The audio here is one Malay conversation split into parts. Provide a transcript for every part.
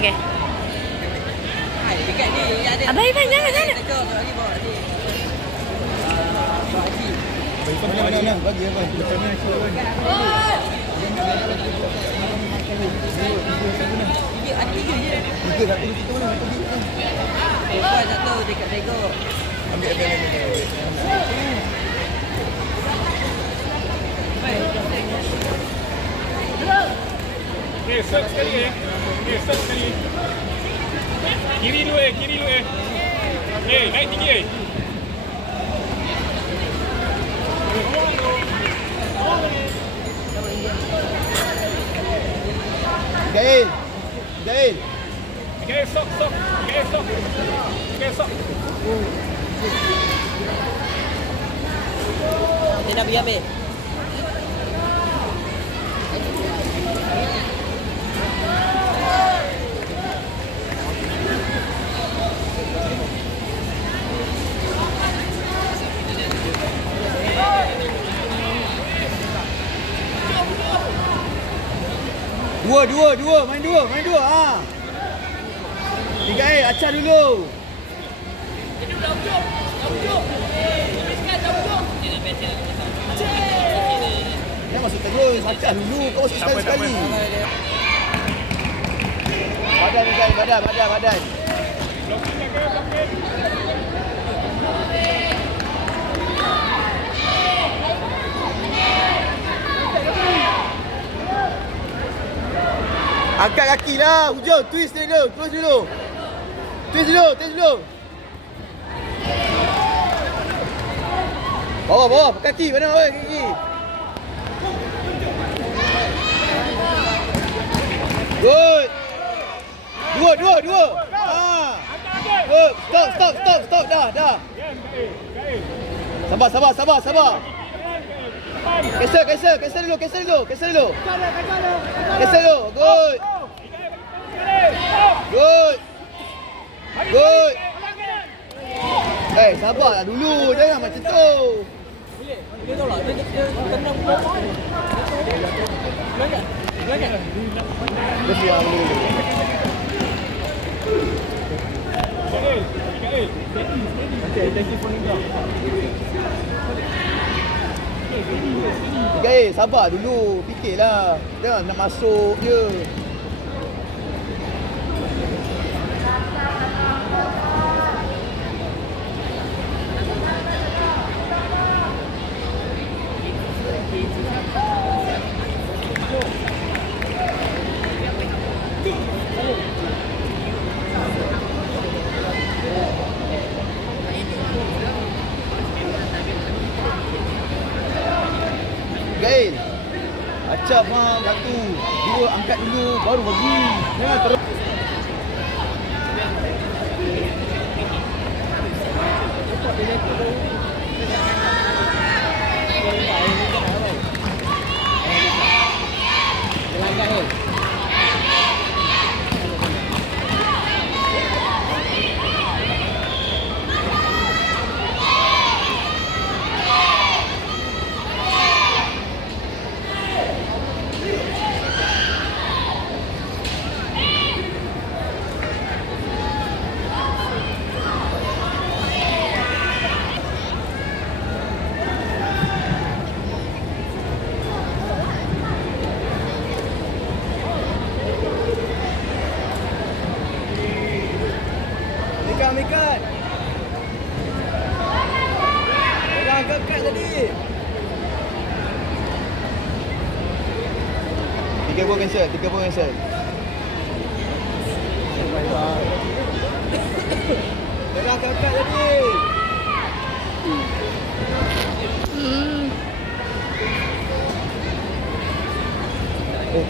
Okey. Hai, dekat ni ada. Abang Ivan jangan. Tengok lagi bawa ni. Bawa haji. Mana bagi apa? Ada tiga je. Tiga satu kita mana? Satu dekat tengok. Ambil. Okay, search sekali search sekali. Kiri dulu Okay, naik tinggi Gail. Okay, sok. Dia dah pergi ambil. Dua. Main dua. Ha. 3 acah dulu. Jangan masuk terus, acah dulu. Kau masuk sekali. Badan. Angkat kaki lah, hujung, twist dulu. Twist dulu. Bawah, kaki, mana kaki? Good. Dua. Good. Stop. Dah. Sabar. Cancel dulu. Good. Sabarlah dulu. Jangan macam tu. Dia tahu lah. Dia tendang bawah. Belakang. Dia siap dulu. Thank you for sabar dulu. Fikirlah. Jangan nak masuk je. Gail. Acap satu. Dua angkat dulu baru bagi. Jangan terus. Mikat. Pegang kekat tadi. 3 pun cancel. Pegang kekat tadi.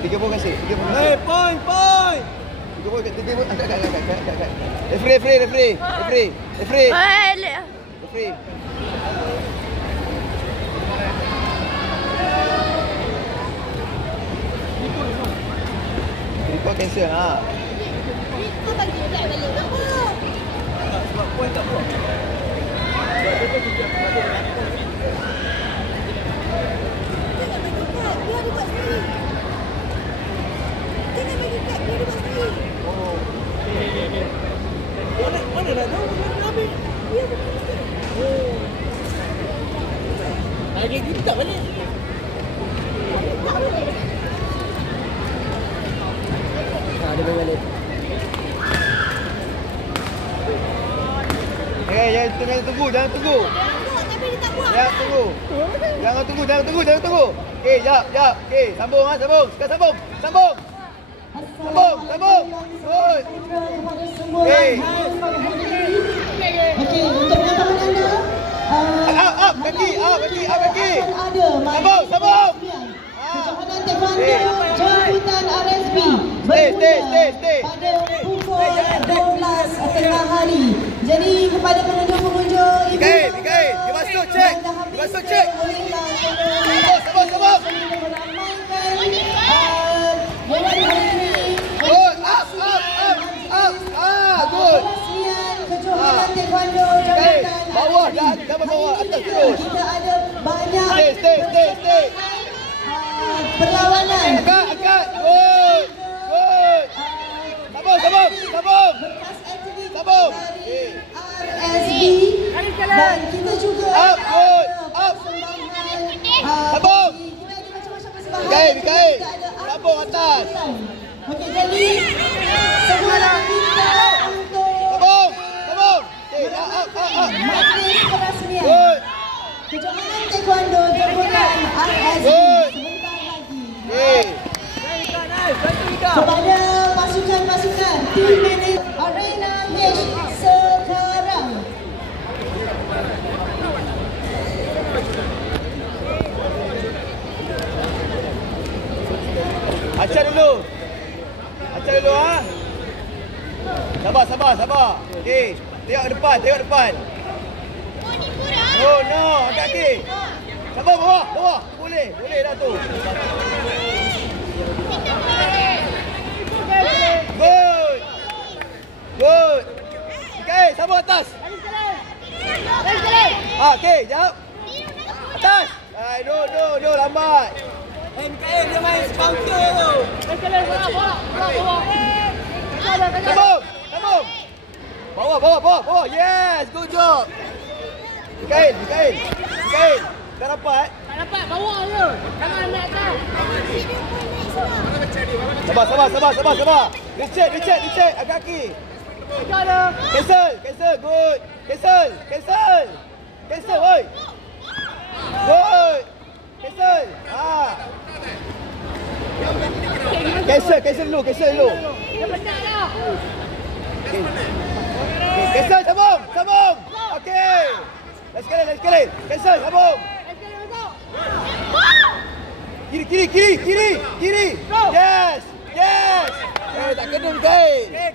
Tiga pun cancel. Point. Angkat. Referee. Report cancel ha. Kau bagi tak balik apa? Sebab poin tak buat. Sebab dia tu tidak ada. Jangan bagi kad, biar dia buat sendiri. Jangan bagi kad, biar dia buat sendiri. Oh. Pegang balik. Dia main balik. Jangan tunggu. Tapi dia tak buat. Jangan tunggu. Okey, jap. Okey, sambung. Sekarang sambung. Good. Okey. Okey, untuk pengetahuan anda, Up, kaki. Sambung. kejohanan taekwondo jemputan RSB Stay. pada pukul 12 tengah hari. Jadi kepada pengunjung-pengunjung Mikael, dia masuk cek. Sambung. Dewan hari ini Good. Up. Good. perkongsian kejohanan taekwondo Okey, jemputan bawah RSB. dah bawah atas terus. Kita ada banyak Stay. perlawanan. Angkat. Good. Sambung. Bekas atlet Sambung. dari RSB dan kita juga Up, good. ada Up. persembahan, Sambung. kita ada macam-macam persembahan. Mikael. Kita ada Sambung atas. Okey, jadi sebelum kita untuk Sambung. Okey, up. majlis perasmian Good. kejohanan taekwondo jemputan RSB Good. sebentar lagi. Okey. Kepada pasukan-pasukan tim manajer Arena H sekarang. Acah dulu ha. Sabar. Okey. Tengok depan. No, angkat kaki. Sabar bawah. Boleh dah tu. Good. Okey, sabar atas. Okey, jap. Atas. Do lambat. Mikael dia main sponsor tu. Sambung. Bawah. Yes, good job. Mikael. Dah dapat. Tak dapat bawah je. Jangan ambil atas. Sabar. Recheck. Agak kaki. Cancel. Good. Cancel, oi. Good. Cancel. Cancel dulu. Dia penat dah. Cancel, sambung. Okey. Let's get. Cancel, sambung. Kiri. Yes. Tak kena Mikael. Okay,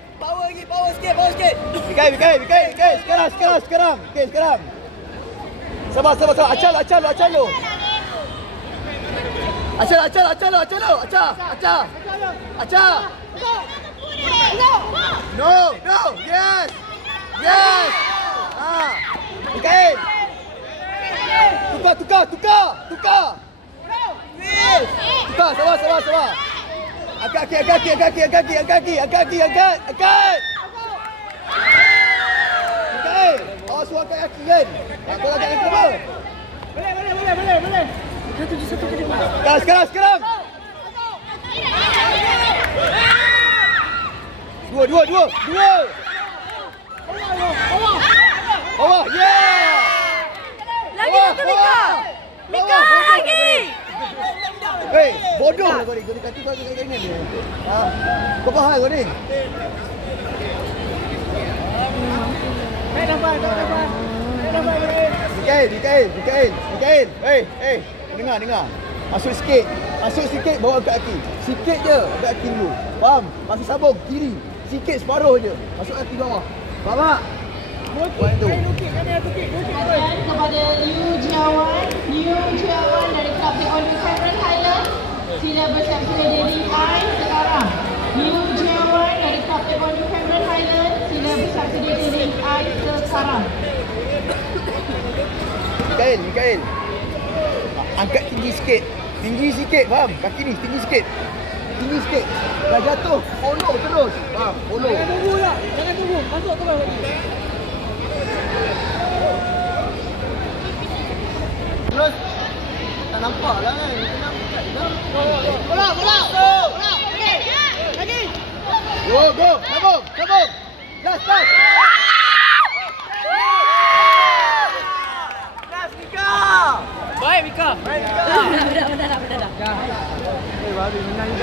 power sikit. Mikael. Sekarang. Okey, sekarang. Sabar. Acah lu. Acah. No. Yes. Mikael. Tukar. Sabar. Angkat kaki. Mikael. Awas suara angkat kaki kan. Kau angkat kaki apa? Boleh. Sekarang. Dua. Bawah. Yeah. Lagi satu Mika lagi. Hei, bodoh lah kau ni. Kau ni kaki kau kaki ni. Kau faham kau ni? Mikael. Hei. Dengar. Masuk sikit, bawa angkat kaki. Sikit je, angkat kaki dulu. Faham? Masuk sabung, kiri. Sikit, separuh je. Masuk kaki bawah. Faham tak? Buat tu. Dan kepada Liu Jiawan dari Kelab Taekwondo Cameron Highland, sila bersiap sedia di ring I sekarang. Liu Jiawan dari Kelab Taekwondo Cameron Highland, sila bersiap sedia di ring I sekarang. Mikael. Angkat tinggi sikit, faham? Kaki ni tinggi sikit. Dah jatuh, follow terus. Faham? Follow. Jangan tunggu. Masuk terus lagi. Terus. Sambung. Last. Baik Mika. Dah. Eh, baru menang juga.